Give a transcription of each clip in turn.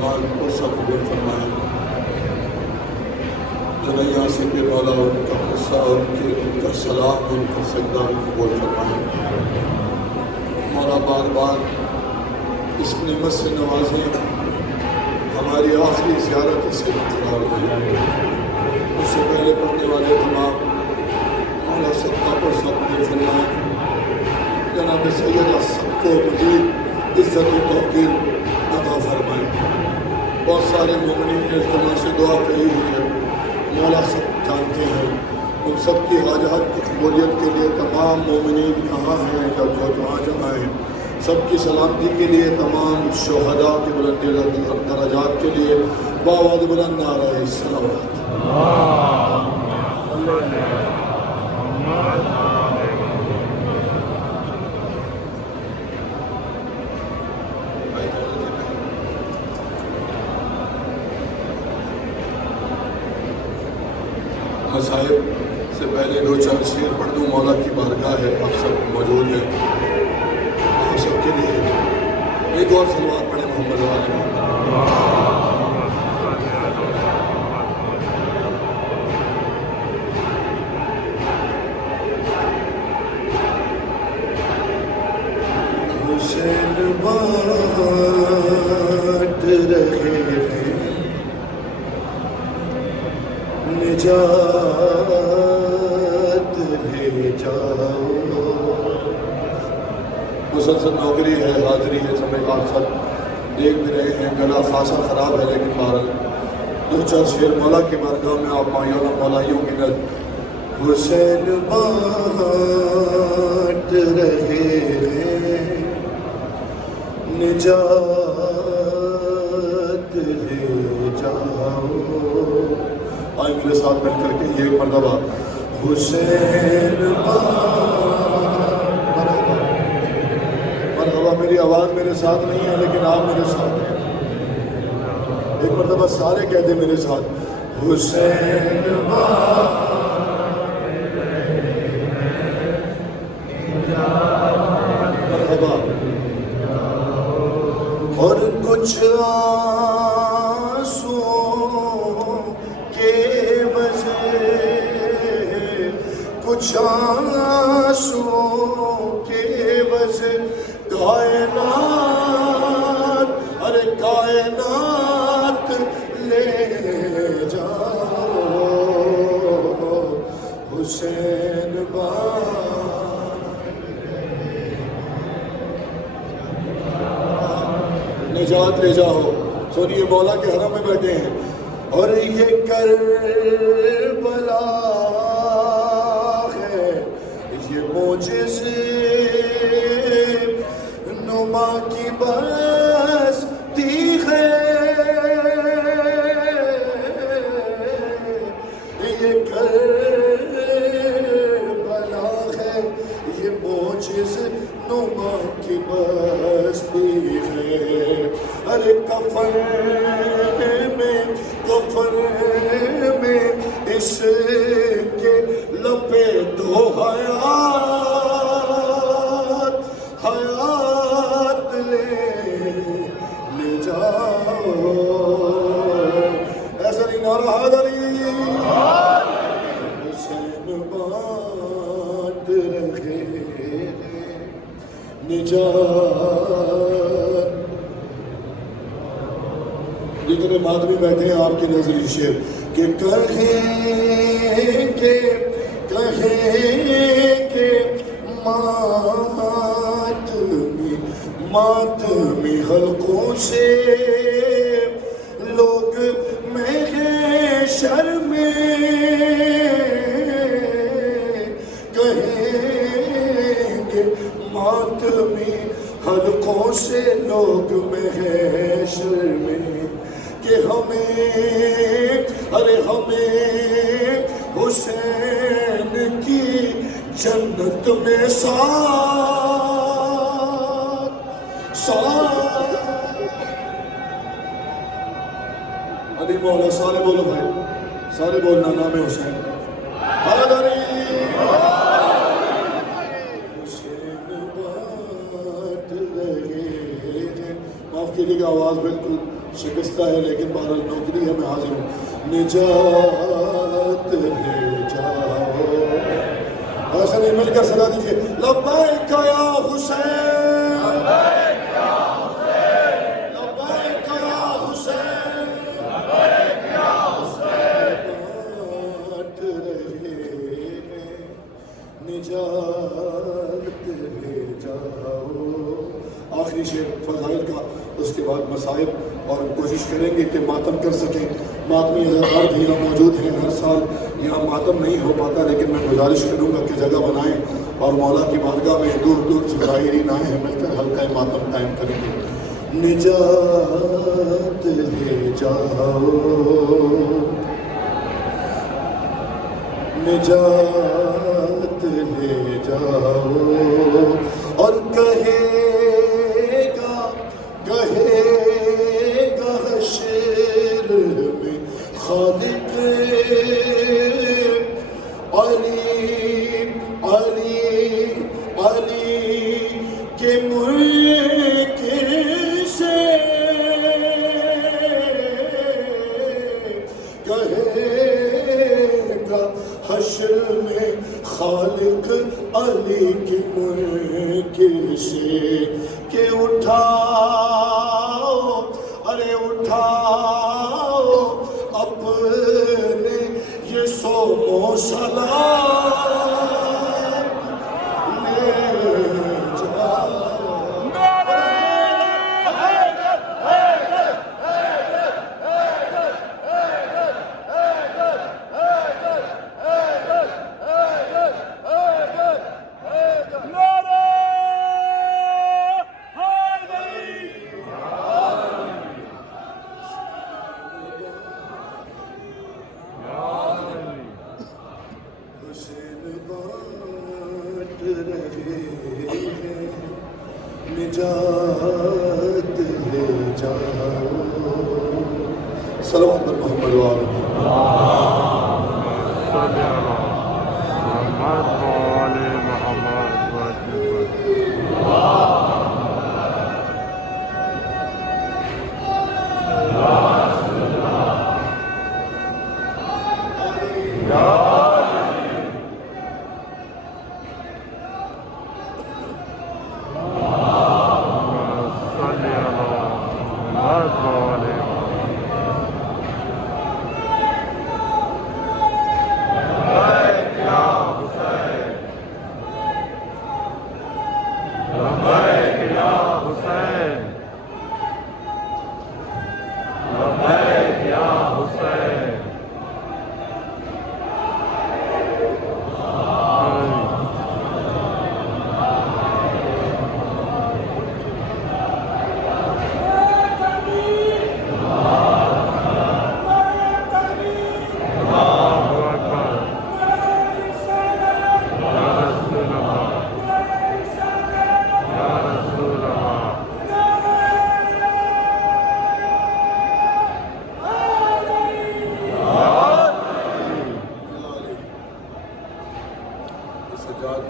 کمال اور سب قبول فرمائے۔ جنیا سے کے مولا ان کا قصہ، ان کا سلام، ان کا سجدہ بھی قبول فرمائے۔ مولا بار بار اس نعمت سے نوازیں، ہماری آخری زیارت اسے قرار دے۔ اس سے پہلے پڑھنے والے تمام مولا صدقہ پر سب قبول فرمائے۔ جناب سیدہ سب کو مزید عزت و توقیر عطا فرمائے۔ بہت سارے مومنین نے اجتماع سے دعا کہی ہوئی ہے، مولا سب جانتے ہیں۔ ان سب کی حاجات کی قبولیت کے لیے تمام مومنین کہاں ہیں یا جو جہاں ہیں، سب کی سلامتی کے لیے، تمام شہداء کے بلند درجات کے لیے باوعد بلند نعرہ صلوات۔ مصائب سے پہلے دو چار شعر پڑھ دوں، مولا کی بارگاہ ہے، آپ سب موجود ہیں، آپ سب کے لیے ایک اور صلوات پڑھیں محمد والے محمد۔ حسین بات رہے ہیں نجات لے جاؤ۔ مسلسل نوکری ہے، حاضری ہے، سمجھ آپ سب دیکھ بھی رہے ہیں، گلا خاصا خراب ہے، لیکن بہرحال دو چار شعر مولا کی بارگاہ میں آپ مایونا مولائیوں کی نظر۔ حسین بات رہے ہیں نجات لے جاؤ۔ آئے میرے ساتھ مل کر کے یہ مرتبہ حسین مرحبا۔ میری آواز میرے ساتھ نہیں ہے لیکن آپ میرے ساتھ ہیں، ایک مرتبہ سارے کہتے میرے ساتھ حسین مرحبا۔ اور کچھ کچھ آنسوں کے وجہ کائنات، ارے کائنات لے جاؤ۔ حسین نجات لے جاؤ۔ سنیے مولا کے حرم میں بیٹھے ہیں، اور یہ کربلا یہ معجزے نما کی بستی ہے، یہ کربلا ہے، یہ معجزے نما کی بستی ہے۔ ارے کفن میں اس کے لپے دو حیات لے جاؤ۔ ایسا نہیں نعرہ حیدری۔ حسین بات رکھے نجات۔ جتنے مادمی بیٹھے ہیں آپ کی نظری شعر کہ کہیں کہ ماتمی حلقوں سے لوگ محشر میں کہیں گے، ماتمی حلقوں سے لوگ محشر میں کہ ہمیں حسین کی جنت میں ساتھ علی مولا۔ سارے بولو بھائی، سارے بولنا نام حسین حیدری۔ حسین بات رہے ہیں، معاف کیجیے گا آواز بالکل شکستہ ہے لیکن بہرحال نوکری ہے، میں حاضر ہوں. نجات لے جاؤ. ایسا نہیں، مل کر صدا دیجیے. لبیک یا حسین، لبیک یا حسین، لبیک یا حسین، لبیک یا حسین. بات رہے ہیں نجات لے جاؤ. آخری شعر فضائل کا، اس کے بعد مصائب، اور کوشش کریں گے کہ ماتم کر سکیں. ماتمی ہزار بھی یہاں موجود ہیں. ہر سال یہاں ماتم نہیں ہو پاتا، لیکن میں گزارش کروں گا کہ جگہ بنائیں اور مولا کی بارگاہ میں دور دور سے زائرین آئے ہیں، مل کر حلقہ ماتم قائم کریں گے. نجات لے جاؤ، نجات لے جاؤ. اور کہے گا حشر میں خالق علی علی علی کے ملک سے، کہے گا حشر میں خالق علی کے ملک سے کہ اٹھاؤ، ارے اٹھاؤ اپنے یہ صوم و صلات لے جاؤ. نجات لے جاؤ. صلوات پر محمد و آلہ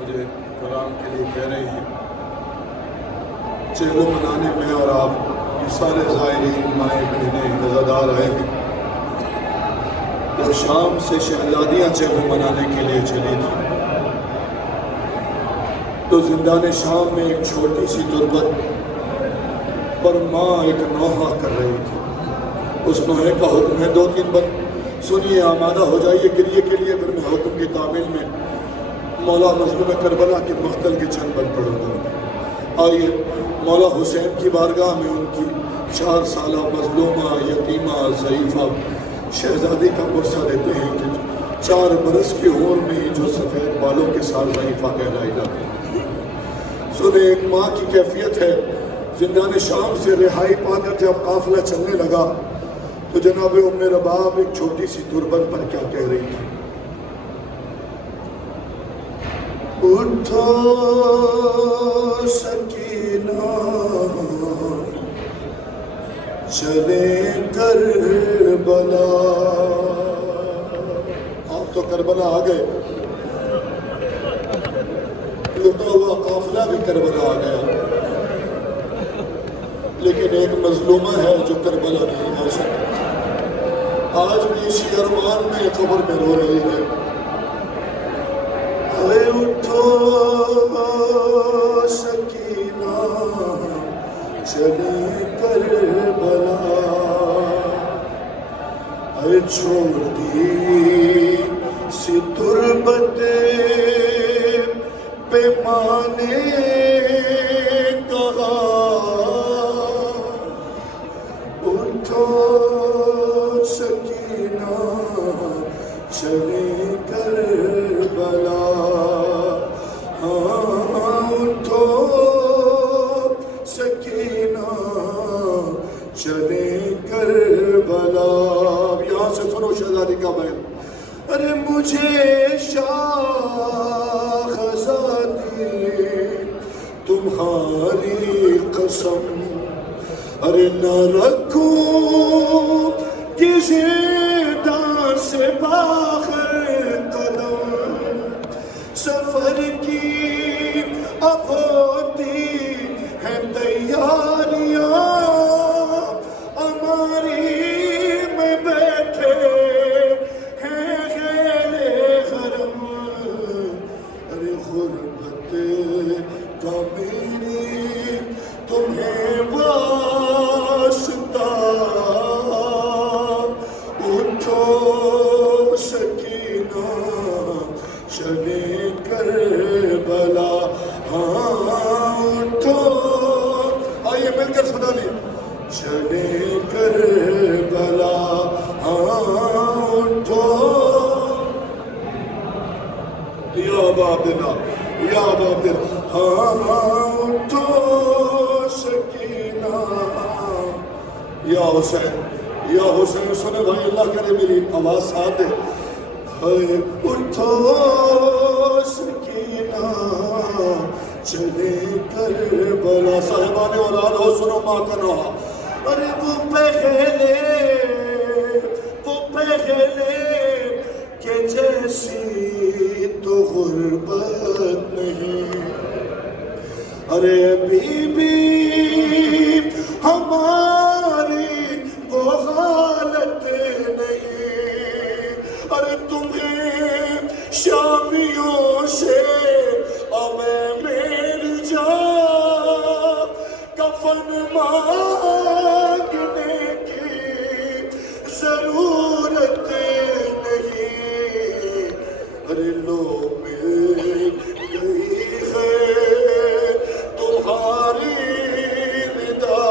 مجھے کلام کے لیے کہہ رہے ہیں. چہلو منانے میں اور آپ یہ سارے زائرین مائیں بہنیں رضادار آئے ہیں. جب شام سے شہزادیاں چہلو منانے کے لیے چلی تھی تو زندان شام میں ایک چھوٹی سی تربت پر ماں ایک نوحہ کر رہی تھی. اس نوحے کا حکم ہے 2-3 بند سنیے، آمادہ ہو جائیے گریے کے لیے. پھر میں حکم کی تعمیل میں مولا مظلوم کربلا کے مقتل کے چند بند پڑھوں گا. آئیے مولا حسین کی بارگاہ میں ان کی 4 سالہ مظلومہ یتیمہ ضعیفہ شہزادی کا قصہ دیتے ہیں کہ 4 برس کی عمر میں ہی جو سفید بالوں کے ساتھ ضعیفہ کہلائی جاتی ہے. سنیں، ایک ماں کی کیفیت ہے. زندان شام سے رہائی پا کر جب قافلہ چلنے لگا تو جناب ام رباب ایک چھوٹی سی تربت پر کیا کہہ رہی تھی؟ اٹھو سکینہ چلے کربلا. آپ تو کربلا آ گئے، لٹا ہوا قافلہ بھی کربلا آ گیا. لیکن ایک مظلومہ ہے جو کربلا نہیں آ سکتی، آج بھی اسی ارمان میں قبر میں رو رہی ہے۔ اے اٹھو سکینہ چلے کربلا، اے چھوٹی سی تربتیں پیمانے کہا، اٹھو سکینہ چلے کربلا، ہاں اٹھو سکینہ چلے کربلا۔ یہاں سے سنو شہزادی کا بیان۔ ارے مجھے شاہزادی تمہاری قسم، ارے نہ رکھوں کسی دار سے باہر قدم، سفر کی اب ہوتی ہے تیاریاں، ہماری میں بیٹھے ہیں غیر حرم، ارے غربت کا میری تمہیں واسطہ، اٹھو سکینہ چلے کربلا، ہاں اٹھو، آئیے مل کر سنا لیں، چلے کربلا، ہاں اٹھو یا ابا عبداللہ، یا ابا عبداللہ، ہاں اٹھو سکینہ، یا حسین، یا حسین، سنے بھائی اللہ کرے میری آواز ساتھ دے، اٹھو سکینہ چلے کربلا، صاحبان اولاد ہو سنو ماں کا نوحہ، ارے وہ پہلے کہ جیسی تو غربت نہیں، ارے ابھی بھی ہماری وہ حالت نہیں، ارے تمہیں شامیوں سے ہمیں مل جا کفن مانگنے کی ضرورت نہیں، ارے لو مل گئی ہے تمہاری ردا،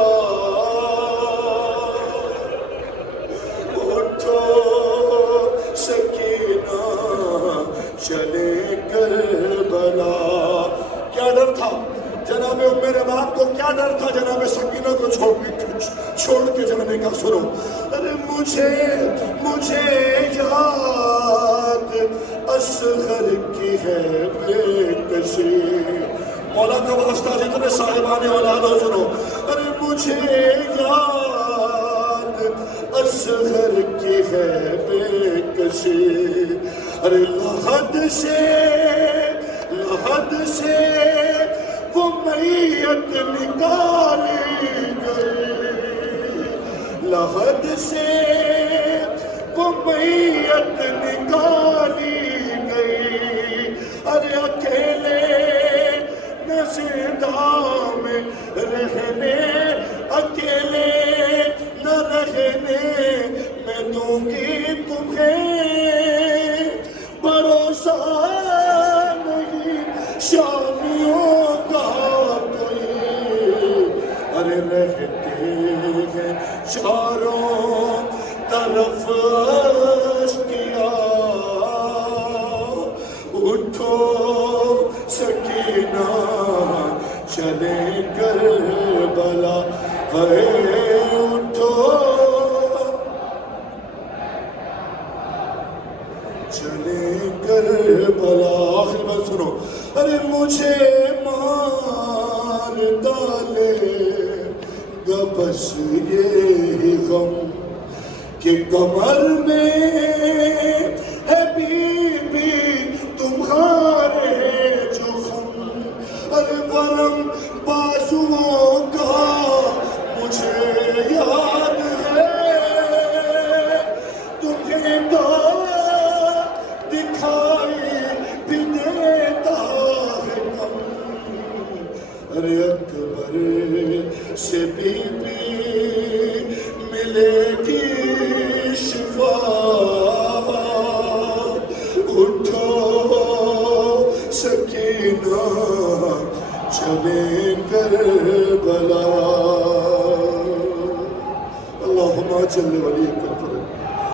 اٹھو سکینہ چلے کربلا۔ کیا ڈر تھا جناب میرے باپ کو، کیا ڈر تھا جناب سکینہ کو چھوڑ کے جانے کا؟ سنو، ارے مجھے یاد اصغر کی ہے بے کسی، مولا کا واسطہ جتنے صاحبان اولاد ہو سنو، ارے مجھے یاد اصغر کی ہے بے کسی، ارے لحد سے وہ میت نکالی گئی، لحد سے وہ میت نکالی گئی، ارے اکیلے نہ زندہ میں رہنے، اکیلے نہ رہنے میں دوں گی تمہیں، بھروسہ نہیں شامیوں کا کوئی، ارے رہتے ہیں چاروں طرف اشکیاء، اٹھو سکینہ چلے کربلا، ہے اٹھو چلے کربلا۔ آخر بات سنو، ارے مجھے مار ڈالے گا بس یہ غم کہ کمر میں ہے بی بی تمہارے جو خم، ارے ورم بازوؤں کا ارے اکبر سے بی ملے گی شفا اٹھو سکینہ چلے کربلا اللہم اجل ولی